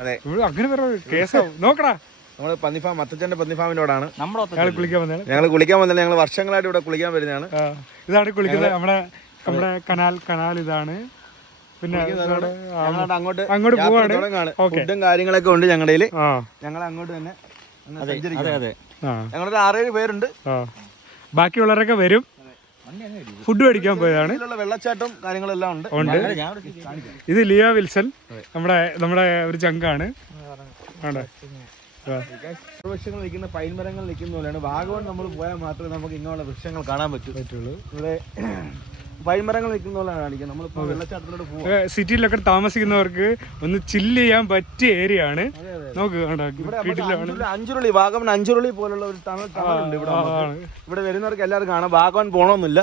അതെ, അങ്ങനെ കേസാവും. നോക്കടാ, നമ്മള് പന്നിഫാം അത്തച്ഛന്റെ പന്നിഫാമിനോടാണ് ഞങ്ങൾ കുളിക്കാൻ വന്നത്. ഞങ്ങൾ കുളിക്കാൻ വന്നില്ല, ഞങ്ങൾ വർഷങ്ങളായിട്ട് ഇവിടെ കുളിക്കാൻ വരുന്നതാണ്. ഇതാണ് കുളിക്കുന്നത്. നമ്മുടെ കനാൽ ഇതാണ്. പിന്നെ അങ്ങോട്ട് പോവാണ്. ഫുഡും കാര്യങ്ങളൊക്കെ ഉണ്ട് ഞങ്ങളുടെ. ഞങ്ങൾ അങ്ങോട്ട് തന്നെ ഞങ്ങളൊരു 6-7 പേരുണ്ട്. ബാക്കിയുള്ളവരൊക്കെ വരും. ഫുഡ് മേടിക്കാൻ പോയതാണ്. വെള്ളച്ചാട്ടം കാര്യങ്ങളെല്ലാം ഉണ്ട്. ഇത് ലിയോ വിൽസൺ, നമ്മുടെ ഒരു ചങ്കാണ്. വൃക്ഷങ്ങൾ നിൽക്കുന്ന പൈൻമരങ്ങൾ നിൽക്കുന്ന പോലെയാണ്. വാഗമൺ നമ്മൾ പോയാൽ മാത്രമേ നമുക്ക് ഇങ്ങനെയുള്ള വൃക്ഷങ്ങൾ കാണാൻ പറ്റുള്ളൂ. ഇവിടെ പൈൻമരങ്ങൾ നിൽക്കുന്ന പോലെയാണ് കാണിക്കുന്നത്. നമ്മളിപ്പോൾ വെള്ളച്ചാട്ടത്തിലോട്ട് പോകും. സിറ്റിയിലൊക്കെ താമസിക്കുന്നവർക്ക് ഒന്ന് ചില്ല് ചെയ്യാൻ പറ്റിയ ഏരിയ ആണ്. നോക്ക്, അഞ്ചുരുളി, വാഗമൺ അഞ്ചുരുളി പോലുള്ള ഒരു തണലുണ്ട് ഇവിടെ. ഇവിടെ വരുന്നവർക്ക് എല്ലാവരും കാണാം. വാഗമൺ പോകണമെന്നില്ല,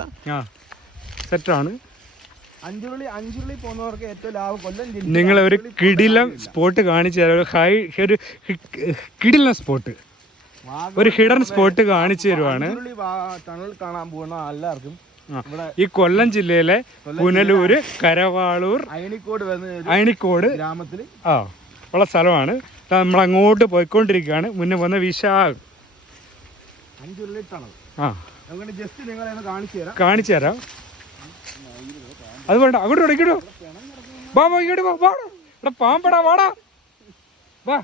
സെറ്റാണ്. അഞ്ചുരുളി പോകുന്നവർക്ക് ഏറ്റവും ലാഭം കൊല്ലം. നിങ്ങൾ ഒരു കിടിലം സ്പോട്ട് കാണിച്ചു തരാം. ഒരു കിടിലം സ്പോട്ട്, ഒരു ഹിഡൻ സ്പോട്ട് കാണിച്ചു തരുവാണ്. ടണൽ കാണാൻ പോകുന്ന എല്ലാവർക്കും ഈ കൊല്ലം ജില്ലയിലെ പുനലൂര്, കരവാളൂർ, അയണിക്കോട് ഗ്രാമത്തിൽ ഉള്ള സ്ഥലമാണ്. നമ്മൾ അങ്ങോട്ട് പോയിക്കൊണ്ടിരിക്കുകയാണ്. മുന്നേ വന്ന വിശാഖ് അഞ്ചുരുളി ടണൽ. ജസ്റ്റ് നിങ്ങളെ കാണിച്ചു തരാം. അത് വേണ്ട, അങ്ങോട്ട് ഇടയ്ക്കിടോ. ഇങ്ങോട്ട് ഇവിടെ പാമ്പടാ, വാടാ വാ.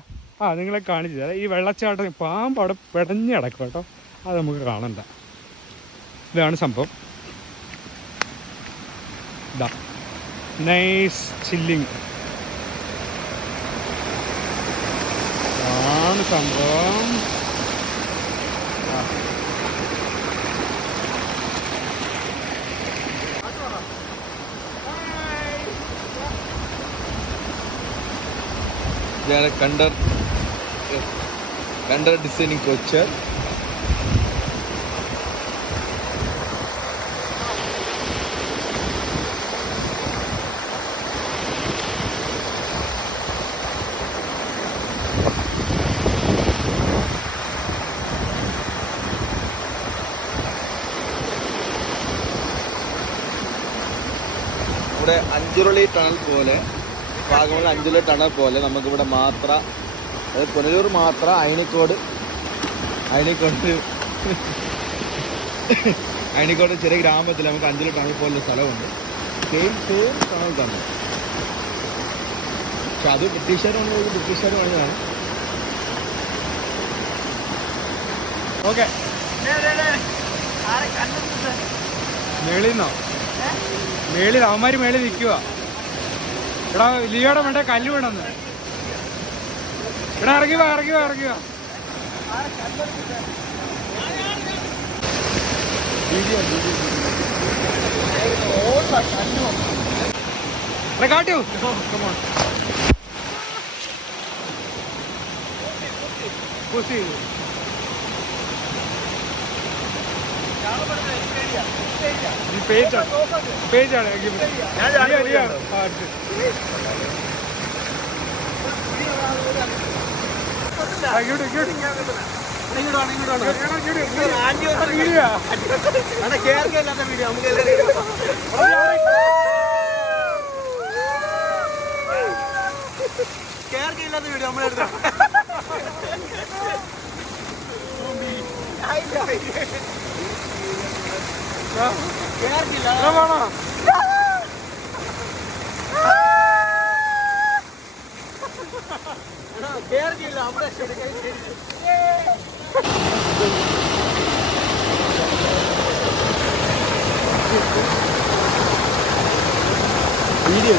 നിങ്ങളെ കാണിച്ചു തരാം. ഈ വെള്ളച്ചാട്ടം പാമ്പ് അവിടെ പിടഞ്ഞ് കിടക്കും കേട്ടോ. അത് നമുക്ക് കാണണ്ട. ഇതാണ് സംഭവം. നൈസ് ചില്ലിങ് ആണ് സംഭവം. Contour designing couture. ഇവിടെ അഞ്ചുരുളി ടണൽ പോലെ, വാഗമൺ അഞ്ചുരുളി ടണൽ പോലെ നമുക്കിവിടെ മാത്ര, അതായത് പുനലൂർ മാത്ര, അയണിക്കോട് ചെറിയ ഗ്രാമത്തിൽ നമുക്ക് അഞ്ചുരുളി ടണൽ പോലുള്ള സ്ഥലമുണ്ട്. സെയിം ടണൽ തന്നെ. പക്ഷെ അത് ബ്രിട്ടീഷുകാർ പണിതാണ്. ഓക്കെ, മേളിൽ അവന്മാര് മേളിൽ നിൽക്കുക. ഇവിടെ ലിയോടെ വേണ്ട കല്ല് വേണമെന്ന്. ഇവിടെ ഇറങ്ങി വാ. കാട്ടു പേജാണ്. വീഡിയോ